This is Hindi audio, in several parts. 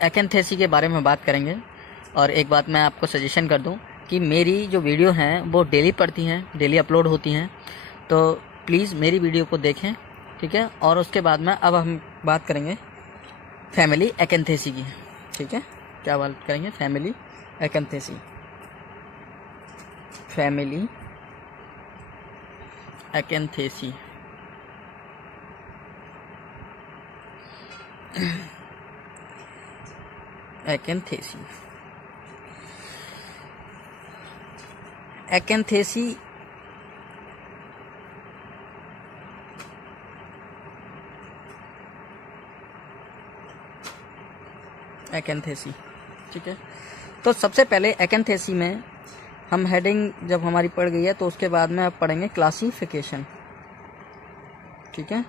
एक्एंथेसी के बारे में बात करेंगे। और एक बात मैं आपको सजेशन कर दूं कि मेरी जो वीडियो हैं वो डेली पड़ती हैं, डेली अपलोड होती हैं, तो प्लीज़ मेरी वीडियो को देखें, ठीक है। और उसके बाद में अब हम बात करेंगे फैमिली एक्एंथेसी की, ठीक है। क्या बात करेंगे? फैमिली एक्एंथेसी। फैमिली एक्एंथेसी एक्एंथेसी एक्एंथेसी एक्एंथेसी, ठीक है। तो सबसे पहले एक्एंथेसी में हम हेडिंग जब हमारी पड़ गई है तो उसके बाद में अब पढ़ेंगे क्लासिफिकेशन, ठीक है।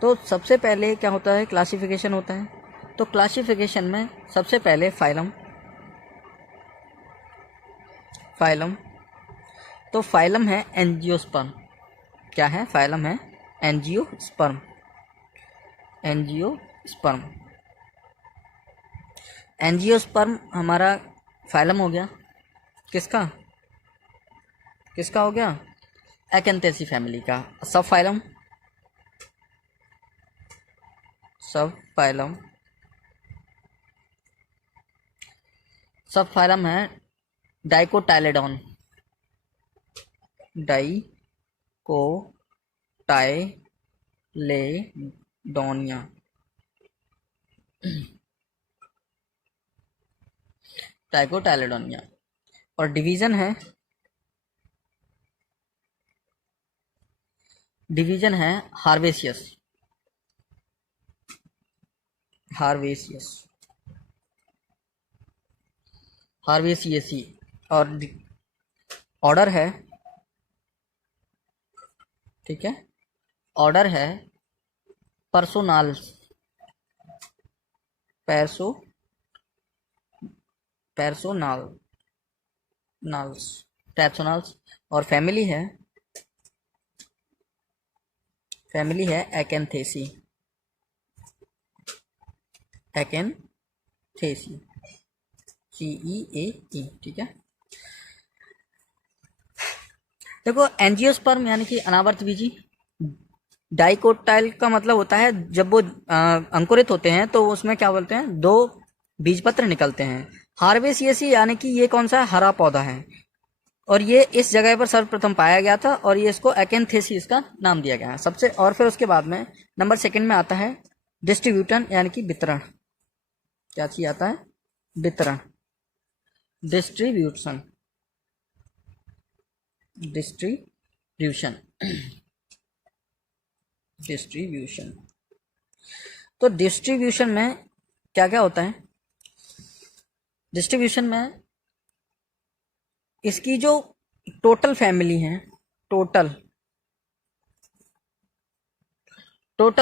तो सबसे पहले क्या होता है? क्लासिफिकेशन होता है। तो क्लासिफिकेशन में सबसे पहले फाइलम। तो फाइलम है एंजियोस्पर्म। क्या है? फाइलम है एंजियोस्पर्म। एंजियोस्पर्म हमारा फाइलम हो गया। किसका हो गया? एक्एंथेसी फैमिली का। सब फाइलम है डाइकोटाइलेडोन। डाइकोटाइलेडोनिया। और डिवीज़न है हार्वेसियसी। और ऑर्डर है, ठीक है, ऑर्डर है पर्सोनाल्स। टैप्सोनाल्स। और फैमिली है एक्एंथेसी। CEAE, ठीक है। देखो, एंजियोस्पर्म यानी कि अनावर्त बीजी। डाइकोटाइल का मतलब होता है जब वो अंकुरित होते हैं तो उसमें क्या बोलते हैं? 2 बीजपत्र निकलते हैं। हार्वेसियसी यानी कि ये कौन सा? हरा पौधा है, और ये इस जगह पर सर्वप्रथम पाया गया था, और ये इसको एक्एंथेसी इसका नाम दिया गया है सबसे। और फिर उसके बाद में नंबर 2 में आता है डिस्ट्रीब्यूटन यानी कि वितरण। क्या चीज आता है? वितरण, डिस्ट्रीब्यूशन। तो डिस्ट्रीब्यूशन में क्या क्या होता है? डिस्ट्रीब्यूशन में इसकी जो टोटल फैमिली है, टोटल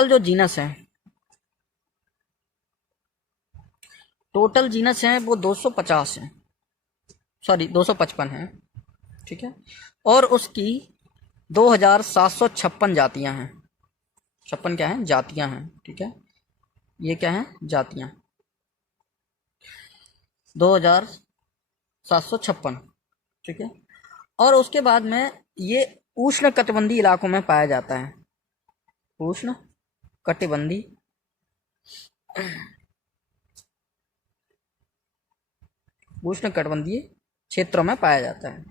जो जीनस है, वो 250 है, सॉरी 255 है, ठीक है। और उसकी 2756 जातियां हैं। 56 क्या है? जातियां हैं, ठीक है। ये क्या है? जातियां। 2756, ठीक है। और उसके बाद में ये उष्ण कटिबंधीय इलाकों में पाया जाता है। उष्ण कटिबंधीय क्षेत्रों में पाया जाता है।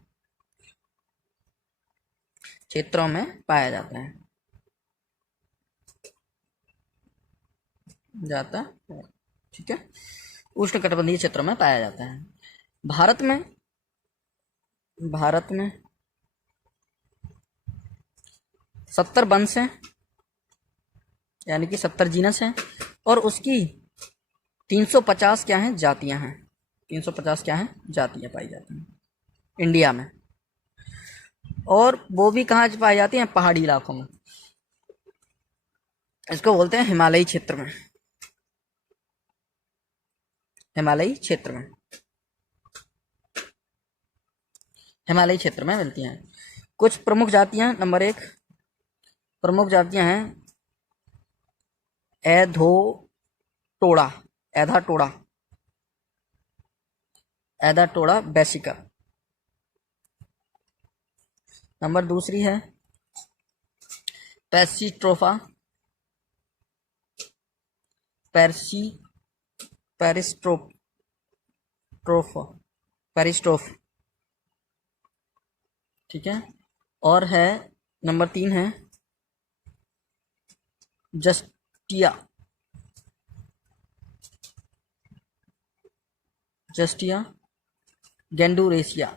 ठीक है। उष्ण कटिबंधीय क्षेत्रों में पाया जाता है। भारत में 70 वंश हैं, यानी कि 70 जीनस हैं, और उसकी 350 क्या हैं? जातियां हैं। 350 क्या हैं? जातियां पाई जाती हैं इंडिया में। और वो भी कहाँ पाई जाती हैं? पहाड़ी इलाकों में। इसको बोलते हैं हिमालयी क्षेत्र में। हिमालयी क्षेत्र में मिलती हैं। कुछ प्रमुख जातियां। नंबर 1 प्रमुख जातियां हैं एधाटोड़ा। एदाटोड़ा बेसिका। नंबर दूसरी है पेसिट्रोफा पेर्सी पेरिस्ट्रोफ ट्रोफ पेरिस्ट्रोफ। ठीक है। और है नंबर 3 है जस्टिया जस्टिया गेंडुरेसिया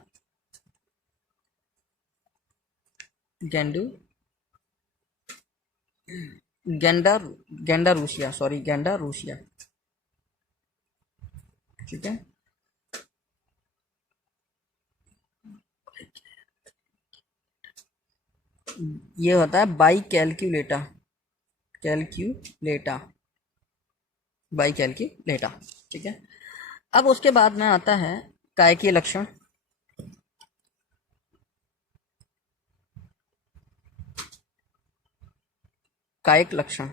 गेंडू गेंडारूसिया सॉरी गेंडारूसिया। ठीक है। ये होता है बाई कैलक्यूलेटा कैलक्यूलेटा बाई कैलक्यूलेटा। ठीक है। अब उसके बाद में आता है कायकीय लक्षण। कायिक लक्षण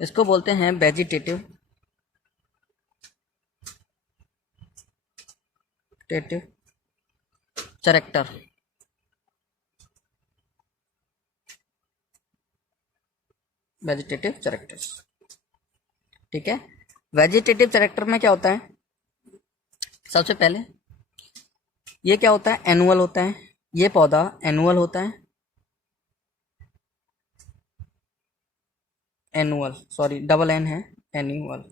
इसको बोलते हैं वेजिटेटिव कैरेक्टर। Vegetative characters. ठीक है। वेजिटेटिव कैरेक्टर में क्या होता है, सबसे पहले ये क्या होता है, एनुअल होता है। ये पौधा एनुअल होता है, एनुअल सॉरी डबल एन है, एनुअल।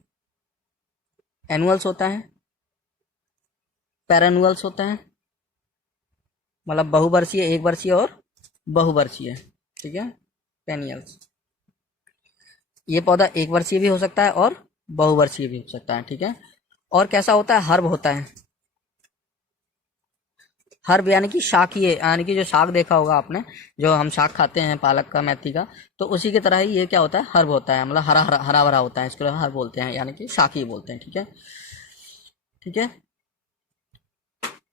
एनुअल्स होता है, पैरानुअल्स होता है, मतलब बहुवर्षीय, एक वर्षीय और बहुवर्षीय। ठीक है। पेनियल्स। ये पौधा एक वर्षीय भी हो सकता है और बहुवर्षीय भी हो सकता है। ठीक है। और कैसा होता है, हर्ब होता है। हर्ब यानी कि शाकीय, यानी कि जो शाक देखा होगा आपने, जो हम शाक खाते हैं पालक का, मेथी का, तो उसी की तरह ही ये क्या होता है, हर्ब होता है। मतलब हरा हरा हरा भरा होता है, इसको हर्ब बोलते हैं, यानी कि शाकीय बोलते हैं। ठीक है। ठीक है।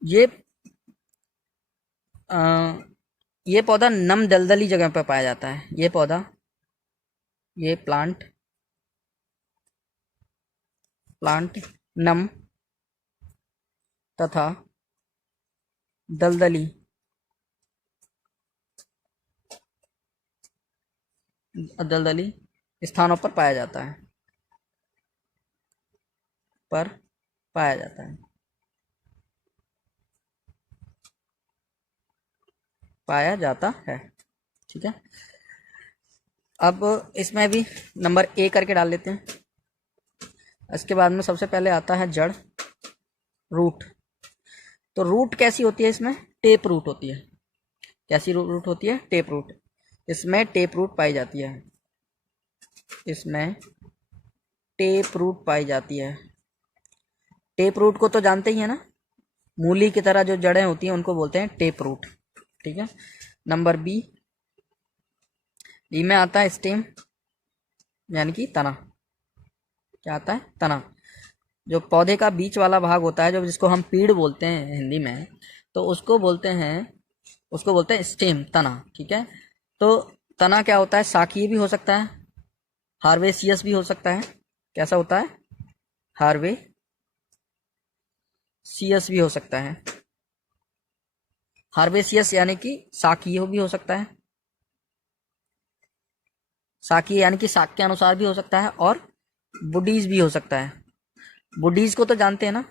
ये ये पौधा नम दलदली जगह पर पाया जाता है। ये पौधा, ये प्लांट नम तथा दलदली स्थानों पर पाया जाता है, पाया जाता है। ठीक है। अब इसमें भी नंबर ए करके डाल लेते हैं। इसके बाद में सबसे पहले आता है जड़, रूट। तो रूट कैसी होती है इसमें, टेप रूट होती है। कैसी रूट होती है, टेप रूट। इसमें टेप रूट पाई जाती है, इसमें टेप रूट पाई जाती है। टेप रूट को तो जानते ही है ना, मूली की तरह जो जड़ें होती हैं उनको बोलते हैं टेप रूट। ठीक है। नंबर बी में आता है स्टेम, यानी कि तना। क्या आता है, तना। जो पौधे का बीच वाला भाग होता है, जो जिसको हम पीड़ बोलते हैं हिंदी में, तो उसको बोलते हैं स्टेम, तना। ठीक है। तो तना क्या होता है, शाकीय भी हो सकता है, हार्वेसियस भी हो सकता है। कैसा होता है, हार्वेसियस भी हो सकता है। हार्वेसियस यानी कि शाकीय भी हो सकता है, शाकीय यानी कि शाक के अनुसार भी हो सकता है, और बुडीज भी हो सकता है। बुडीज को तो जानते हैं ना,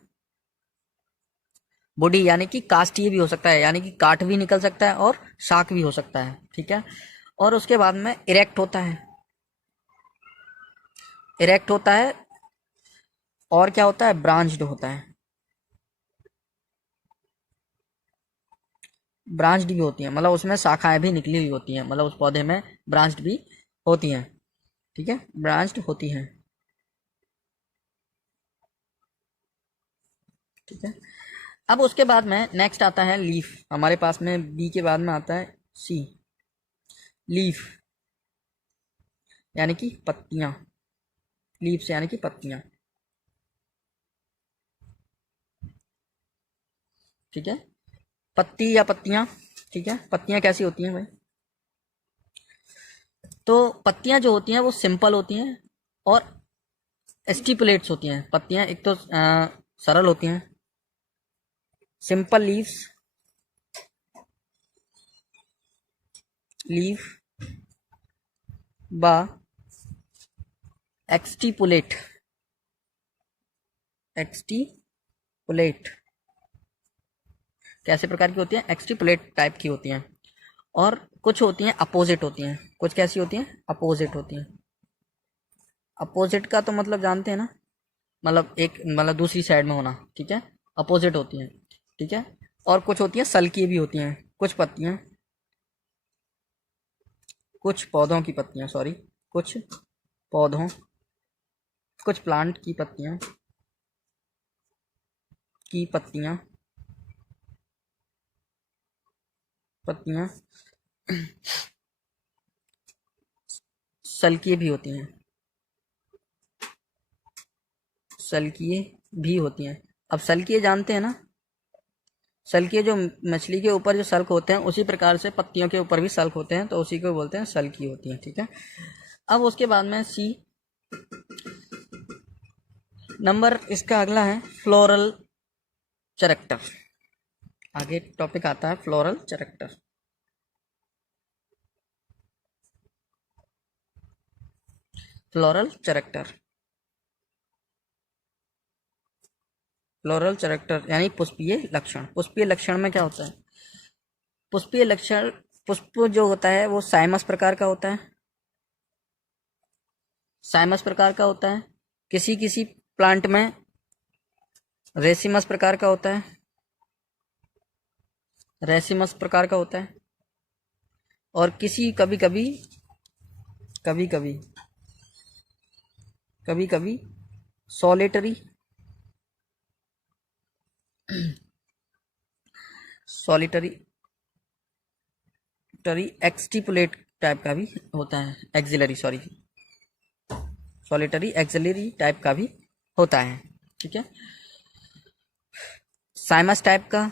बुडी यानी कि काष्ठीय भी हो सकता है, यानी कि काठ भी निकल सकता है और शाक भी हो सकता है। ठीक है। और उसके बाद में इरेक्ट होता है, और क्या होता है, ब्रांच्ड होता है। ब्रांच्ड भी होती है, मतलब उसमें शाखाएं भी निकली हुई होती हैं, मतलब उस पौधे में ब्रांच्ड भी होती हैं। ठीक है, ब्रांच्ड होती हैं। ठीक है। अब उसके बाद में नेक्स्ट आता है लीफ। हमारे पास में बी के बाद में आता है सी, लीफ यानी कि पत्तियां। लीव्स यानी कि पत्तियां। ठीक है। पत्ती या पत्तियां। ठीक है। पत्तियां कैसी होती हैं भाई, तो पत्तियां जो होती हैं वो सिंपल होती हैं और स्टिपुलेट्स होती हैं पत्तियां, एक तो सरल होती हैं, सिंपल लीव्स, लीफ बा एक्सटिपुलेट, एक्सटिपुलेट कैसे प्रकार की होती हैं? एक्सटिपुलेट टाइप की होती हैं। और कुछ होती हैं अपोजिट होती हैं। कुछ कैसी होती हैं? अपोजिट होती हैं। अपोजिट का तो मतलब जानते हैं ना, मतलब एक मतलब दूसरी साइड में होना, ठीक है, अपोजिट होती हैं, ठीक है। और कुछ होती हैं सल्की भी होती हैं, कुछ पत्तियां, कुछ पौधों की पत्तियां, सॉरी, कुछ पौधों, कुछ प्लांट की पत्तियां, पत्तियां सल्किये भी होती हैं, सल्किये भी होती हैं। अब सल्किये जानते हैं ना, सल्किये जो मछली के ऊपर जो सल्क होते हैं उसी प्रकार से पत्तियों के ऊपर भी सल्क होते हैं, तो उसी को बोलते हैं सल्की होती हैं, ठीक है। अब उसके बाद में सी नंबर इसका अगला है फ्लोरल चैरेक्टर। आगे टॉपिक आता है floral character. Floral character, floral character यानी पुष्पीय लक्षण। पुष्पीय लक्षण में क्या होता है? पुष्पीय लक्षण, पुष्प जो होता है वो साइमस प्रकार का होता है, साइमस प्रकार का होता है। किसी किसी प्लांट में रेसिमस प्रकार का होता है, रेसिमस प्रकार का होता है। और किसी कभी कभी कभी कभी कभी कभी सॉलिटरी सॉलिटरी एक्सटिपुलेट टाइप का भी होता है, axillary, sorry, solitary axillary type का भी होता है, ठीक है। साइमस टाइप का,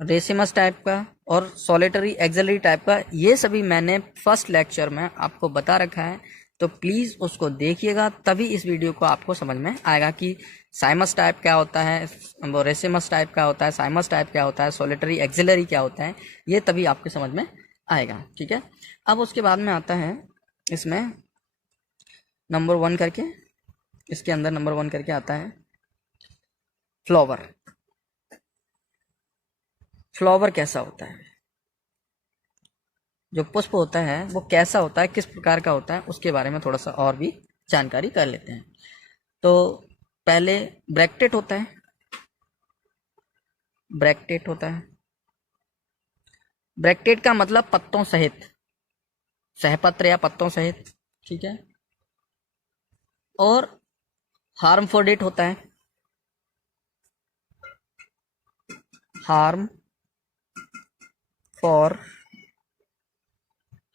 रेसिमस टाइप का और सॉलिटरी एक्सिलरी टाइप का, ये सभी मैंने फर्स्ट लेक्चर में आपको बता रखा है, तो प्लीज़ उसको देखिएगा, तभी इस वीडियो को आपको समझ में आएगा कि साइमस टाइप क्या होता है, वो रेसिमस टाइप क्या होता है, साइमस टाइप क्या होता है, सॉलिटरी एक्सिलरी क्या होता है, ये तभी आपके समझ में आएगा, ठीक है। अब उसके बाद में आता है इसमें नंबर 1 करके, इसके अंदर नंबर 1 करके आता है फ्लावर। फ्लावर कैसा होता है? जो पुष्प होता है वो कैसा होता है, किस प्रकार का होता है, उसके बारे में थोड़ा सा और भी जानकारी कर लेते हैं। तो पहले ब्रैक्टेट होता है, ब्रैक्टेट होता है। ब्रैक्टेट का मतलब पत्तों सहित, सहपत्र या पत्तों सहित, ठीक है। और हार्मफोर्डेट होता है,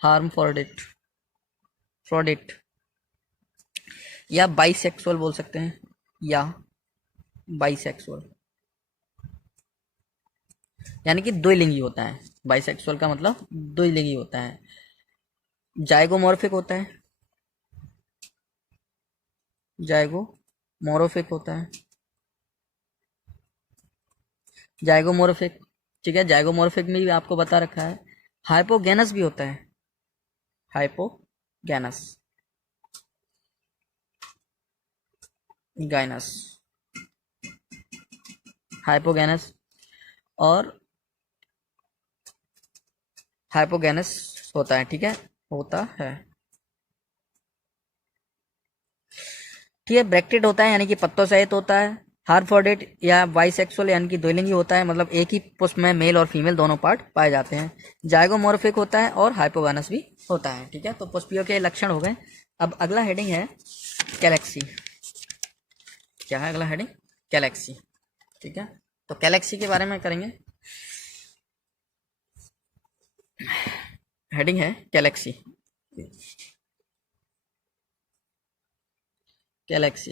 हार्मफोर्डेट, फ्रोडेट या बाइसेक्सुअल बोल सकते हैं, या बाइसेक्सुअल यानी कि द्विलिंगी होता है। बाइसेक्सुअल का मतलब द्विलिंगी होता है। जाइगोमॉर्फिक होता है, जाइगोमॉर्फिक होता है, जाइगोमॉर्फिक, ठीक है। जाइगोमॉर्फिक में भी आपको बता रखा है। हाइपोगेनस भी होता है, हाइपोगेनस, गाइनस, हाइपोगेनस और हाइपोगेनस होता है, ठीक है, होता है, ठीक है। ब्रैक्टेड होता है यानी कि पत्तों सहित होता है। हार्मफोर्डेट या बाइसेक्सुअल यानी कि द्विलिंगी होता है, मतलब एक ही पुष्प में मेल और फीमेल दोनों पार्ट पाए जाते हैं। जाइगोमॉर्फिक होता है और हाइपोगेनस भी होता है, ठीक है। तो पुष्पियों के लक्षण हो गए। अब अगला हेडिंग है गैलेक्सी। क्या है अगला हेडिंग? गैलेक्सी, ठीक है। तो गैलेक्सी के बारे में करेंगे। हेडिंग है गैलेक्सी, गैलेक्सी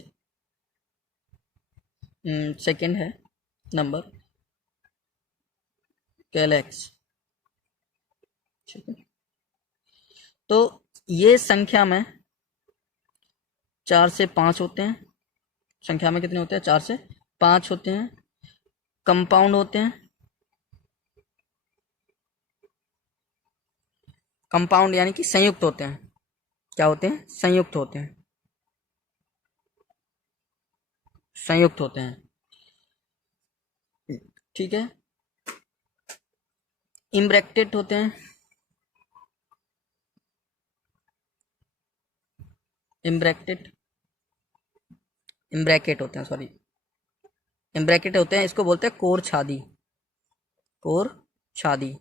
सेकंड है नंबर गैलेक्सी, ठीक है। तो ये संख्या में 4 से 5 होते हैं, संख्या में कितने होते हैं? 4 से 5 होते हैं। कंपाउंड होते हैं, कंपाउंड यानी कि संयुक्त होते हैं। क्या होते हैं? संयुक्त होते हैं, संयुक्त होते हैं। ठीक है। इम्ब्रैकेटेड होते हैं, इम्ब्रैकेटेड, इम्ब्रैकेट होते हैं, सॉरी, इम्ब्रैकेट होते हैं। इसको बोलते हैं कोर छादी, कोर छादी।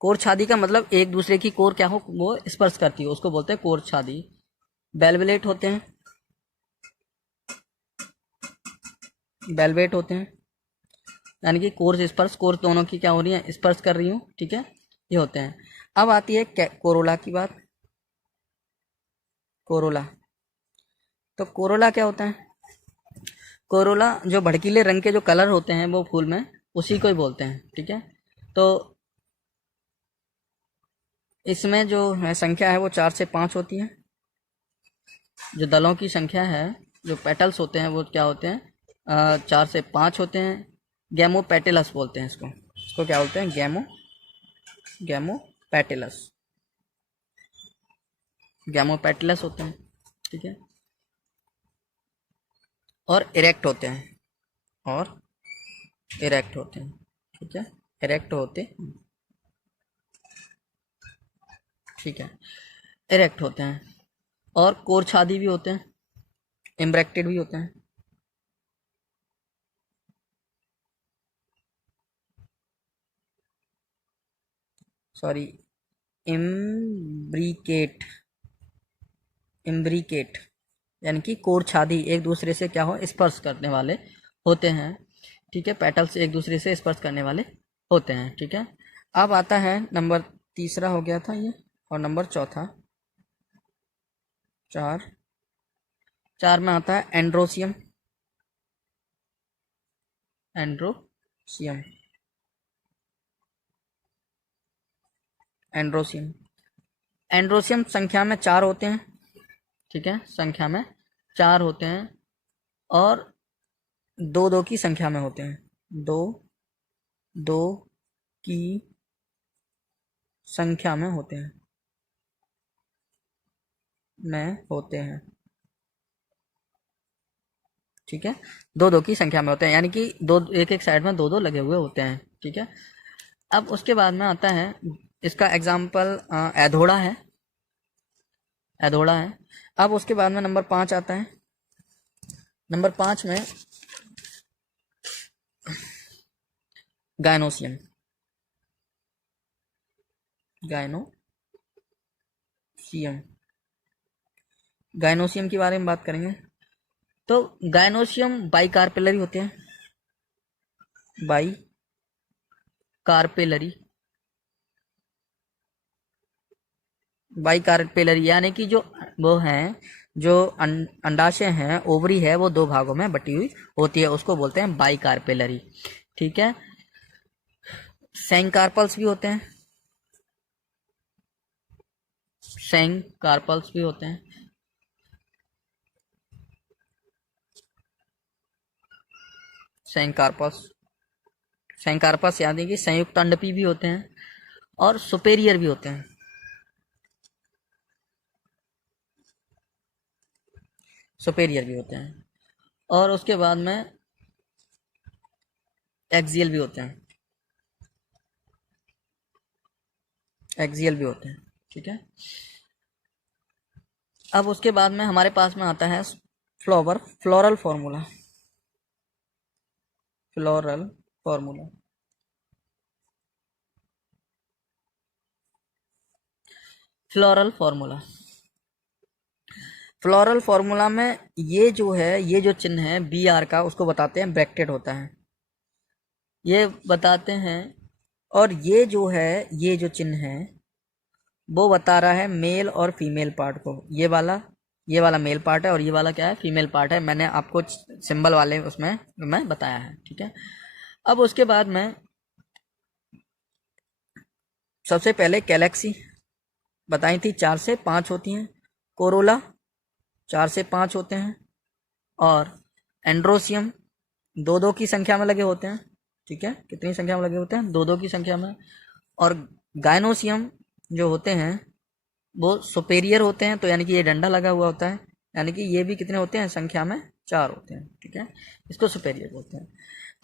कोर छादी का मतलब एक दूसरे की कोर क्या हो, वो स्पर्श करती हो, उसको बोलते हैं कोर छादी। बेलवेट होते हैं, बेलवेट होते हैं, यानी कि कोर से स्पर्श, कोर दोनों की क्या हो रही है? स्पर्श कर रही हूँ। ठीक है, ये होते हैं। अब आती है कोरोला की बात। कोरोला, तो कोरोला क्या होता है? कोरोला जो भड़कीले रंग के जो कलर होते हैं वो फूल में, उसी को ही बोलते हैं। ठीक है, तो इसमें जो है संख्या है वो 4 से 5 होती है। जो दलों की संख्या है, जो पेटल्स होते हैं वो क्या होते हैं? 4 से 5 होते हैं। गैमो पेटेलस बोलते हैं इसको, इसको क्या बोलते हैं? गैमो, गैमो पेटेलस, गैमो पेटेलस होते हैं। ठीक है, और इरेक्ट होते हैं, और इरेक्ट होते हैं। ठीक है, इरेक्ट होते हैं। ठीक है, इरेक्ट होते हैं। और कोर छादी भी होते हैं, इम्ब्रैक्टेड भी होते हैं। सॉरी, इम्ब्रिकेट, इम्ब्रिकेट यानी कि कोर छादी एक दूसरे से क्या हो? स्पर्श करने वाले होते हैं। ठीक है, पेटल्स एक दूसरे से स्पर्श करने वाले होते हैं। ठीक है, अब आता है नंबर तीसरा हो गया था ये, और नंबर चौथा, चार, चार में आता है एंड्रोसियम, एंड्रोसियम, एंड्रोसियम। एंड्रोसियम संख्या में 4 होते हैं। ठीक है, संख्या में 4 होते हैं, और दो दो की संख्या में होते हैं, दो दो की संख्या में होते हैं, में होते हैं। ठीक है, दो दो की संख्या में होते हैं, यानी कि दो, एक एक साइड में दो दो लगे हुए होते हैं। ठीक है, अब उसके बाद में आता है, इसका एग्जाम्पल एधोड़ा है, एधोड़ा है। अब उसके बाद में नंबर 5 आता है। नंबर 5 में गायनोसियम, गायनोसियम, गायनोसियम के बारे में बात करेंगे। तो गायनोसियम बाई कार्पेलरी होते हैं, बाई कार्पेलरी, बाई कार्पेलरी यानी कि जो वो हैं, जो अंडाशय हैं, ओवरी है, वो 2 भागों में बटी हुई होती है, उसको बोलते हैं बाई कार्पेलरी। ठीक है, सेंकार्पल्स भी होते हैं, सेंकार्पल्स भी होते हैं, सेंकार्पस, सेंकार्पस यानी कि संयुक्त अंडपी भी होते हैं, और सुपेरियर भी होते हैं, सुपेरियर भी होते हैं, और उसके बाद में एक्सियल भी होते हैं, एक्सियल भी होते हैं। ठीक है, अब उसके बाद में हमारे पास में आता है floral formula, floral formula, floral formula. Floral formula में ये जो है, ये जो चिन्ह है बी आर का, उसको बताते हैं ब्रैकेटेड होता है, ये बताते हैं। और ये जो है, ये जो चिन्ह है वो बता रहा है मेल और फीमेल पार्ट को। ये वाला मेल पार्ट है, और ये वाला क्या है? फीमेल पार्ट है। मैंने आपको सिंबल वाले उसमें मैं बताया है। ठीक है, अब उसके बाद में सबसे पहले कैलेक्सी बताई थी, 4 से 5 होती हैं। कोरोला 4 से 5 होते हैं, और एंड्रोसियम 2-2 की संख्या में लगे होते हैं, ठीक है, कितनी संख्या में लगे होते हैं, 2-2 की संख्या में। और गायनोसियम जो होते हैं वो सुपेरियर होते हैं, तो यानी कि ये डंडा लगा हुआ होता है, यानी कि ये भी कितने होते हैं, संख्या में 4 होते हैं, ठीक है, इसको सुपेरियर बोलते हैं।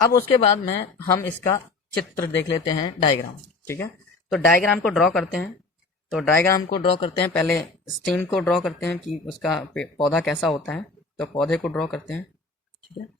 अब उसके बाद में हम इसका चित्र देख लेते हैं, डायग्राम, ठीक है। तो डायग्राम को ड्रॉ करते हैं। तो डायग्राम को ड्रॉ करते हैं, पहले स्टेम को ड्रॉ करते हैं कि उसका पौधा कैसा होता है। तो पौधे को ड्रॉ करते हैं, ठीक है।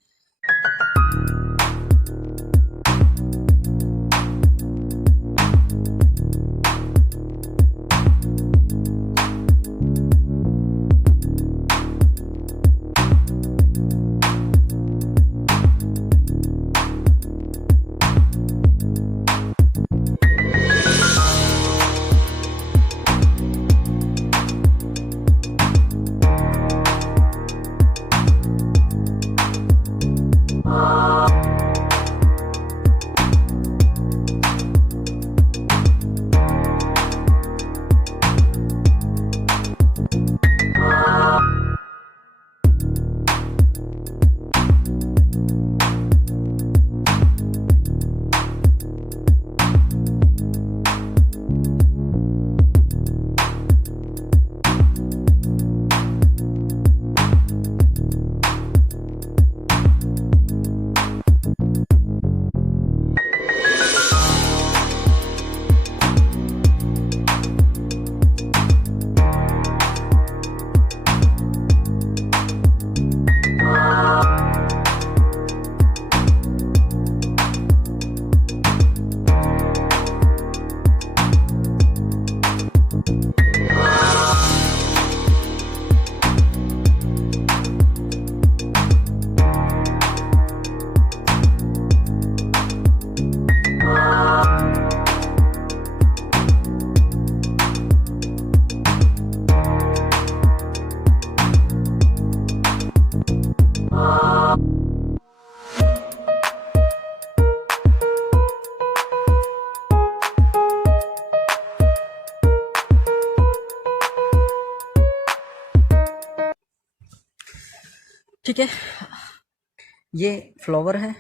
ठीक है, ये फ्लावर है,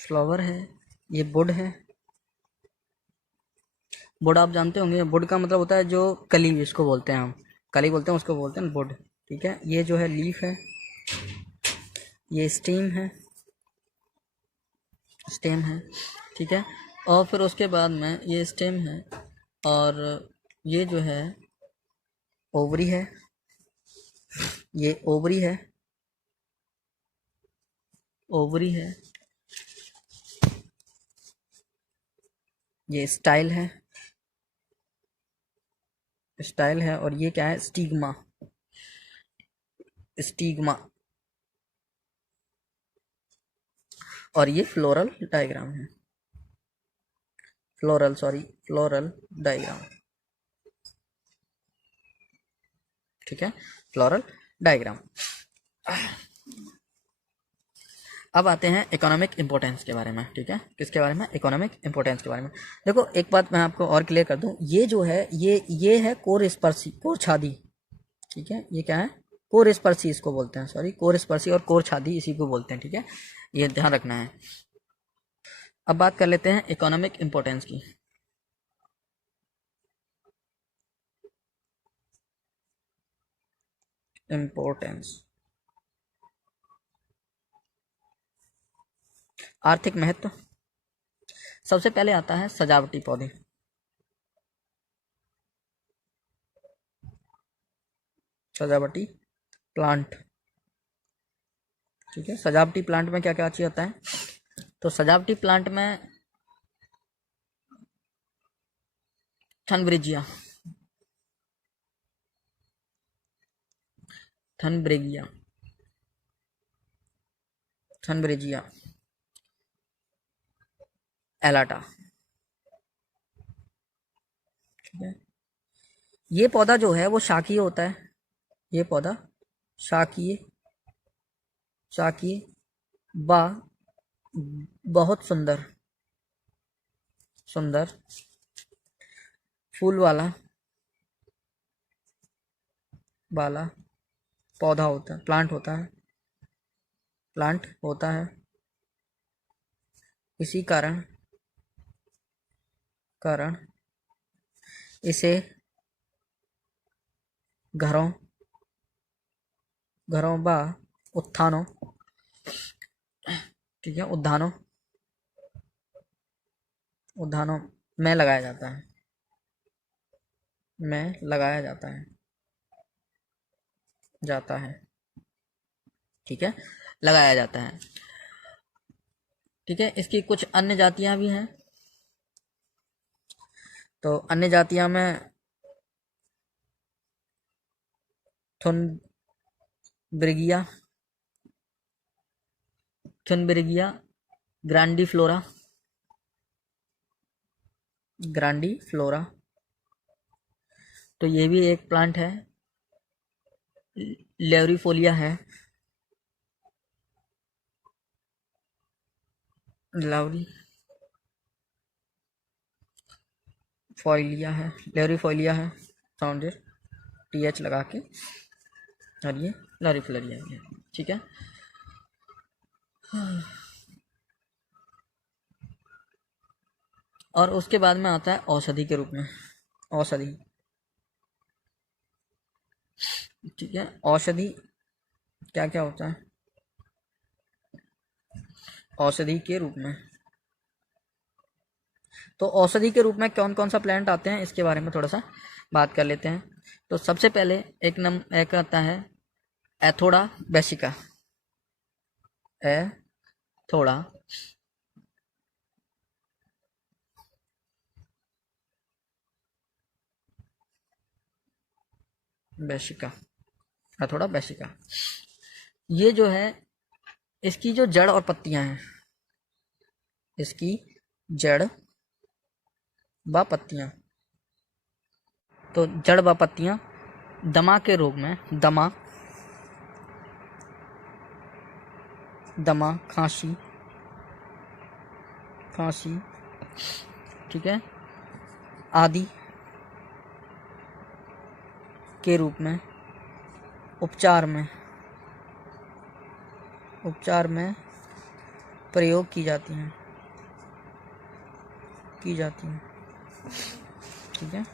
फ्लावर है, ये बुड है। बुड आप जानते होंगे, बुड का मतलब होता है जो कली, इसको बोलते हैं हम, कली बोलते हैं, उसको बोलते हैं बुड, ठीक है। ये जो है लीफ है, ये स्टेम है, स्टेम है, ठीक है। और फिर उसके बाद में ये स्टेम है, और ये जो है ओवरी है, ये ओवरी है, ओवरी है, ये स्टाइल है, स्टाइल है, और ये क्या है, स्टिग्मा, स्टिग्मा। और ये फ्लोरल डायग्राम है, फ्लोरल, सॉरी, फ्लोरल डायग्राम, ठीक है, फ्लोरल डायग्राम। अब आते हैं इकोनॉमिक इंपॉर्टेंस के बारे में, ठीक है, किसके बारे में, इकोनॉमिक इंपॉर्टेंस के बारे में। देखो एक बात मैं आपको और क्लियर कर दूं, ये जो है ये है कोर स्पर्शी, कोर छादी, ठीक है, ये क्या है, कोर स्पर्शी इसको बोलते हैं, सॉरी, कोर स्पर्शी और कोर छादी इसी को बोलते हैं, ठीक है, ये ध्यान रखना है। अब बात कर लेते हैं इकोनॉमिक इंपॉर्टेंस की। इंपॉर्टेंस, आर्थिक महत्व। सबसे पहले आता है सजावटी पौधे, सजावटी प्लांट, ठीक है। सजावटी प्लांट में क्या क्या चाहिए होता है, तो सजावटी प्लांट में थनब्रिजिया, थनब्रिजिया, थनब्रिजिया, एलाटा, ठीक है। ये पौधा जो है वो शाकीय होता है, ये पौधा शाकीय, शाकीय बा बहुत सुंदर, सुंदर फूल वाला, वाला पौधा होता है, प्लांट होता है। इसी कारण इसे घरों व उत्थानों, ठीक है, उद्यानों में लगाया जाता है, ठीक है, लगाया जाता है। ठीक है, इसकी कुछ अन्य जातियां भी हैं। तो अन्य जातियां में थुनबर्गिया, ग्रांडीफ्लोरा, तो ये भी एक प्लांट है। लेवरीफोलिया है, लेवरीफोलिया है, साउंड TH लगा के, और ये लॉरीफ्लोरिया भी है, ठीक है। और उसके बाद में आता है औषधि के रूप में, ठीक है। औषधि क्या क्या होता है औषधि के रूप में? तो औषधि के रूप में कौन कौन सा प्लांट आते हैं, इसके बारे में थोड़ा सा बात कर लेते हैं। तो सबसे पहले एक आता है एथोडा बेसिका, एथोडा बेसिका। ये जो है, इसकी जो जड़ और पत्तियां हैं, इसकी जड़ व पत्तियां, तो जड़ व पत्तियां दमा के रोग में, दमा खांसी, ठीक है, आदि के रूप में उपचार में प्रयोग की जाती हैं, ठीक है,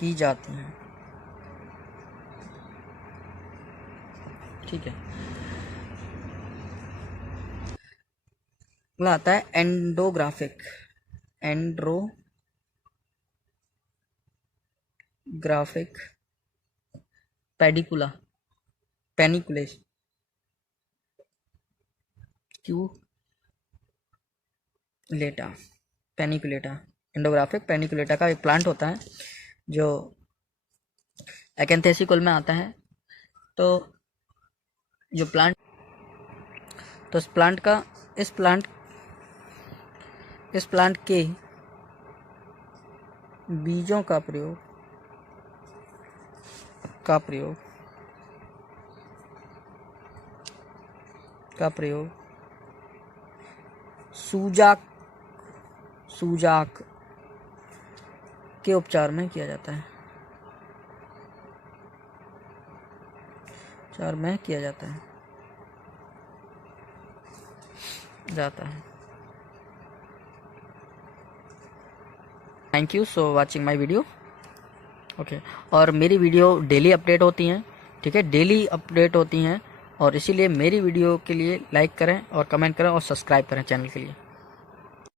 की जाती हैं, ठीक है। अगला आता है एंडोग्राफिक, पेनिकुलेटा, एंडोग्राफिक पेनिकुलेटा का एक प्लांट होता है जो एकेंथेसी कुल में आता है। तो जो प्लांट, तो इस प्लांट के बीजों का प्रयोग सूजाक के उपचार में किया जाता है, thank you so watching my video. Okay, और मेरी वीडियो डेली अपडेट होती हैं, ठीक है, डेली अपडेट होती हैं, और इसीलिए मेरी वीडियो के लिए लाइक करें और कमेंट करें और सब्सक्राइब करें चैनल के लिए।